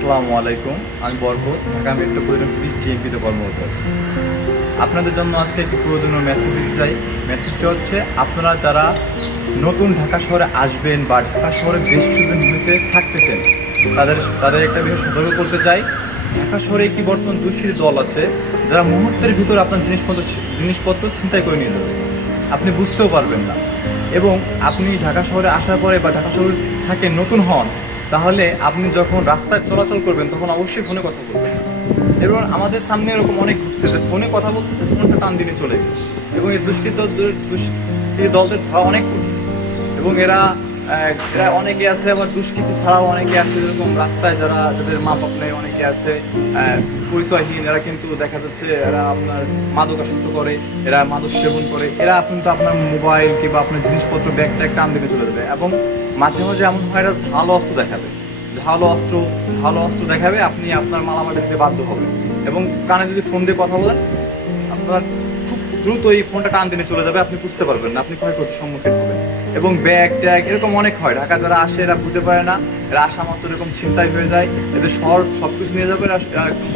আসসালামু আলাইকুম। আমি বরকত, ঢাকা মেট্রোপলিটন পুলিশ ডিএমপিতে কর্মরত আছি। আপনাদের জন্য আজকে একটি প্রয়োজনীয় মেসেজ দিতে চাই। মেসেজটি হচ্ছে, আপনারা যারা নতুন ঢাকা শহরে আসবেন বা ঢাকা শহরে বেশ কিছুদিন হয়েছে থাকতেছেন, তাদের একটা বিষয় সতর্ক করতে চাই। ঢাকা শহরে একটি বর্তমান দুষ্কৃতী দল আছে, যারা মুহূর্তের ভিতর আপনার জিনিসপত্র ছিনতাই করে নিয়ে যাবে, আপনি বুঝতেও পারবেন না। এবং আপনি ঢাকা শহরে আসার পরে বা ঢাকা শহরে থাকে নতুন হন, তাহলে আপনি যখন রাস্তায় চলাচল করবেন তখন অবশ্যই ফোনে কথা বলবেন। এবং আমাদের সামনে এরকম অনেক ঘটছে যে ফোনে কথা বলতে ফোনটা টান দিনে চলে গেছে। এবং এই দুষ্কৃতী দলদের ধরা অনেক কঠিন। এবং এরা অনেকে আছে, আবার দুষ্কৃতী ছাড়াও অনেকে আছে, যেরকম রাস্তায় যাদের মা বাপ নেই, অনেকে আছে পরিচয়হীন। এরা কিন্তু দেখা যাচ্ছে এরা আপনার মাদকাসক্ত করে, এরা মাদক সেবন করে। এরা কিন্তু আপনার মোবাইল কিংবা আপনার জিনিসপত্র ব্যাগ ট্যাগ টান দিনে চলে যাবে। এবং মাঝে মাঝে এমন হয় এরা ধারালো অস্ত্র দেখাবে, ধারালো অস্ত্র দেখাবে, আপনি আপনার মালামাল দিতে বাধ্য হবেন। এবং কানে যদি ফোন দিয়ে কথা বলেন, আপনার খুব দ্রুত এই ফোনটা টান দিনে চলে যাবে, আপনি বুঝতে পারবেন না, আপনি ক্ষয়ক্ষতির সম্মুখীন হবেন। এবং ব্যাগ ট্যাগ এরকম অনেক হয়। ঢাকা যারা আসে এরা বুঝতে পারে না, এরা আসা মাত্র এরকম ছিনতাই হয়ে যায়, এদের শহর সব কিছু নিয়ে যাবে, এরা একদম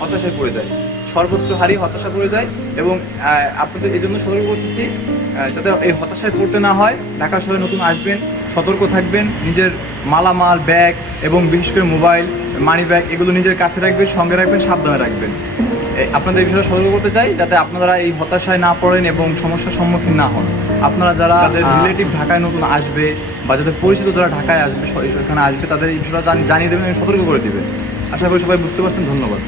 হতাশায় পড়ে যায়, সর্বস্ব হারিয়ে হতাশা পড়ে যায়। এবং আপনাদের এই জন্য সতর্ক করতেছি, যাতে এই হতাশায় পড়তে না হয়। ঢাকা শহরে নতুন আসবেন, সতর্ক থাকবেন, নিজের মালামাল ব্যাগ এবং বিশেষ করে মোবাইল মানি ব্যাগ এগুলো নিজের কাছে রাখবেন, সঙ্গে রাখবেন, সাবধানে রাখবেন। আপনাদের এই বিষয়ে সতর্ক করতে চাই, যাতে আপনারা এই হতাশায় না পড়েন এবং সমস্যার সম্মুখীন না হন। আপনারা যারা রিলেটিভ ঢাকায় নতুন আসবে বা যাদের পরিচিত যারা ঢাকায় আসবে, সেখানে আসবে, তাদের এই বিষয়টা জানিয়ে দেবেন এবং সতর্ক করে দেবেন। আশা করি সবাই বুঝতে পারছেন। ধন্যবাদ।